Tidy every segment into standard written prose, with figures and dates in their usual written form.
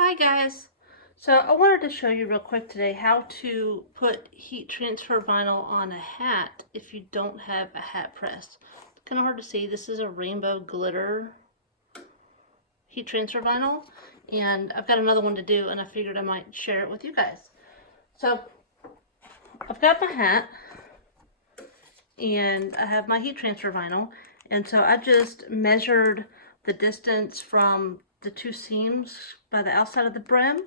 Hi guys! So I wanted to show you real quick today how to put heat transfer vinyl on a hat if you don't have a hat press. It's kind of hard to see. This is a rainbow glitter heat transfer vinyl, and I've got another one to do, and I figured I might share it with you guys. So I've got my hat and I have my heat transfer vinyl, and so I just measured the distance from the two seams by the outside of the brim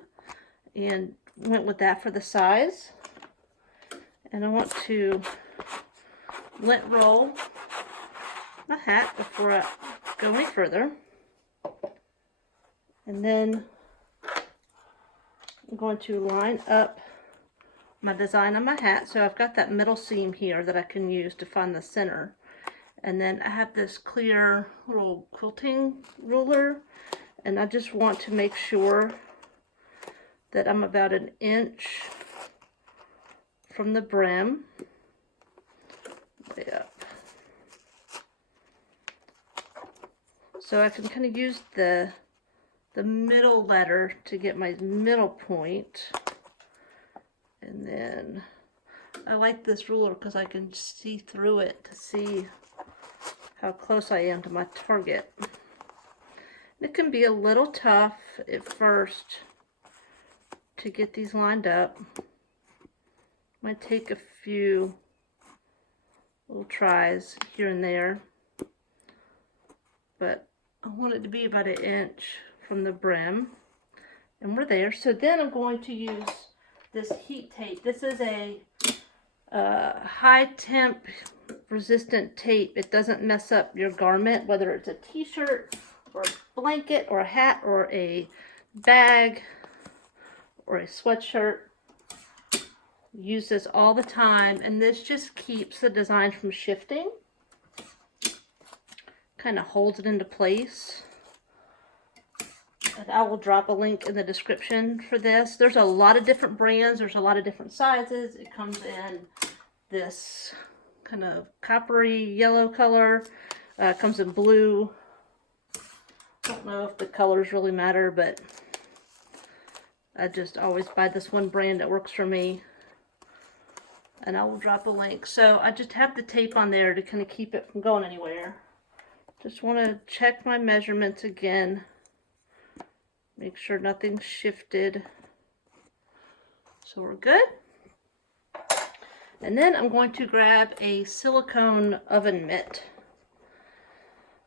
and went with that for the size. And I want to lint roll my hat before I go any further. And then I'm going to line up my design on my hat. So I've got that middle seam here that I can use to find the center. And then I have this clear little quilting ruler, and I just want to make sure that I'm about an inch from the brim, way up. So I can kind of use the middle letter to get my middle point. And then I like this ruler because I can see through it to see how close I am to my target. It can be a little tough at first to get these lined up. Might take a few little tries here and there, but I want it to be about an inch from the brim, and we're there. So then I'm going to use this heat tape. This is a high temp resistant tape. It doesn't mess up your garment, whether it's a t-shirt or a blanket or a hat or a bag or a sweatshirt. Use this all the time, and this just keeps the design from shifting. Kind of holds it into place. And I will drop a link in the description for this. There's a lot of different brands. There's a lot of different sizes. It comes in this kind of coppery yellow color. It comes in blue. I don't know if the colors really matter, but I just always buy this one brand that works for me. And I will drop a link. So I just have the tape on there to kind of keep it from going anywhere. Just want to check my measurements again. Make sure nothing's shifted. So we're good. And then I'm going to grab a silicone oven mitt.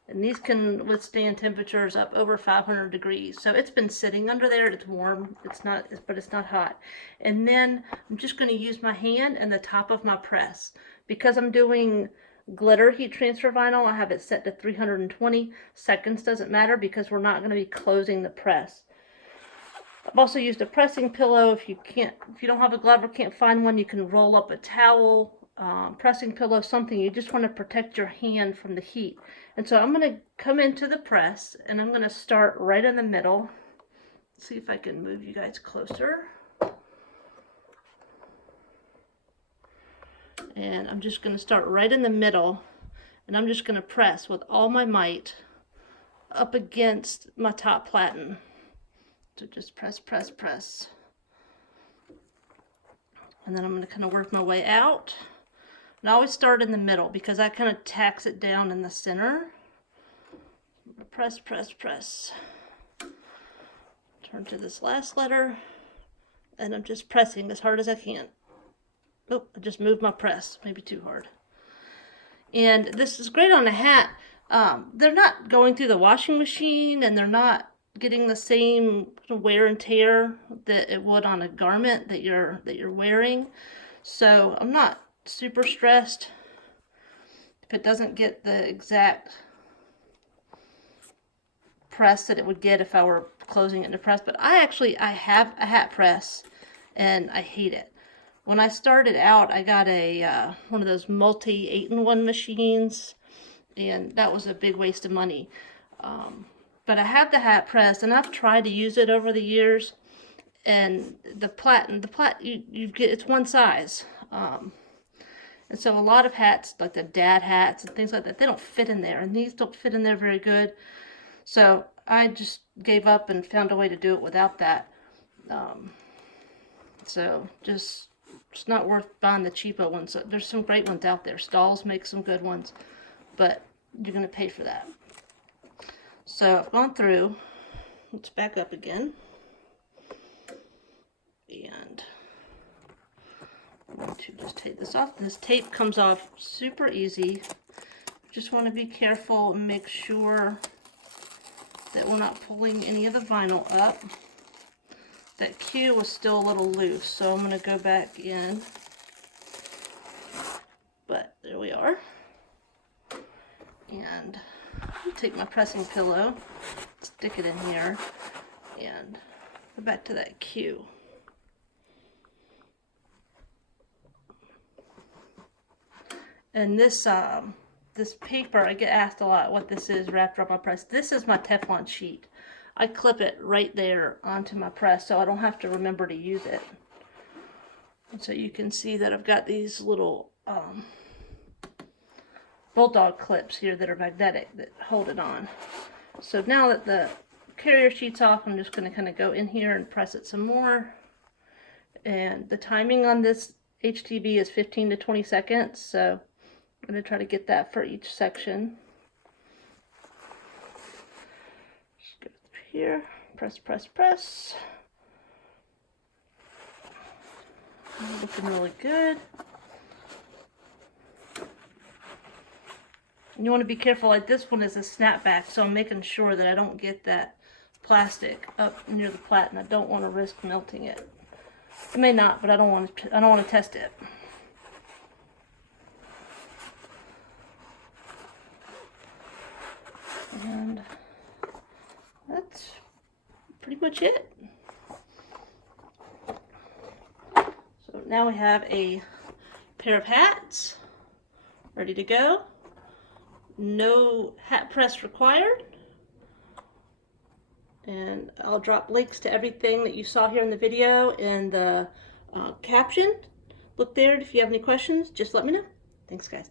And these can withstand temperatures up over 500 degrees. So it's been sitting under there. It's warm. But it's not hot. And then I'm just going to use my hand and the top of my press. Because I'm doing glitter heat transfer vinyl, I have it set to 320 seconds. Doesn't matter because we're not going to be closing the press. I've also used a pressing pillow. If you don't have a glove or can't find one, you can roll up a towel, pressing pillow, something. You just want to protect your hand from the heat. And so I'm going to come into the press, and I'm going to start right in the middle. Let's see if I can move you guys closer. And I'm just going to start right in the middle, and I'm just going to press with all my might up against my top platen. So just press, press, press. And then I'm going to kind of work my way out. And I always start in the middle because that kind of tacks it down in the center. Press, press, press. Turn to this last letter. And I'm just pressing as hard as I can. Oh, I just moved my press. Maybe too hard. And this is great on a hat. They're not going through the washing machine, and they're not getting the same wear and tear that it would on a garment that you're wearing. So I'm not super stressed if it doesn't get the exact press that it would get if I were closing it into press. But I have a hat press, and I hate it. When I started out, I got a one of those multi 8-in-1 machines, and that was a big waste of money. But I have the hat press, and I've tried to use it over the years, and the you get, it's one size. And so a lot of hats, like the dad hats and things like that, they don't fit in there, and these don't fit in there very good. So I just gave up and found a way to do it without that. So just, it's not worth buying the cheapo ones. There's some great ones out there. Stahl's makes some good ones, but you're going to pay for that. So I've gone through. Let's back up again. And I'm going to just take this off. This tape comes off super easy. Just want to be careful and make sure that we're not pulling any of the vinyl up. That Q was still a little loose, so I'm going to go back in. But there we are. And I'll take my pressing pillow, stick it in here, and go back to that Q. And this this paper, I get asked a lot what this is wrapped around my press. This is my Teflon sheet. I clip it right there onto my press so I don't have to remember to use it. And so you can see that I've got these little bulldog clips here that are magnetic that hold it on. So now that the carrier sheet's off, I'm just going to kind of go in here and press it some more. And the timing on this HTV is 15 to 20 seconds, so I'm going to try to get that for each section. Just go through here, press, press, press. Looking really good. And you want to be careful, like this one is a snapback, so I'm making sure that I don't get that plastic up near the plat, and I don't want to risk melting it. I may not, but I don't want to test it. And that's pretty much it. So now we have a pair of hats ready to go. No hat press required. And I'll drop links to everything that you saw here in the video in the caption. Look there if you have any questions, just let me know. Thanks, guys.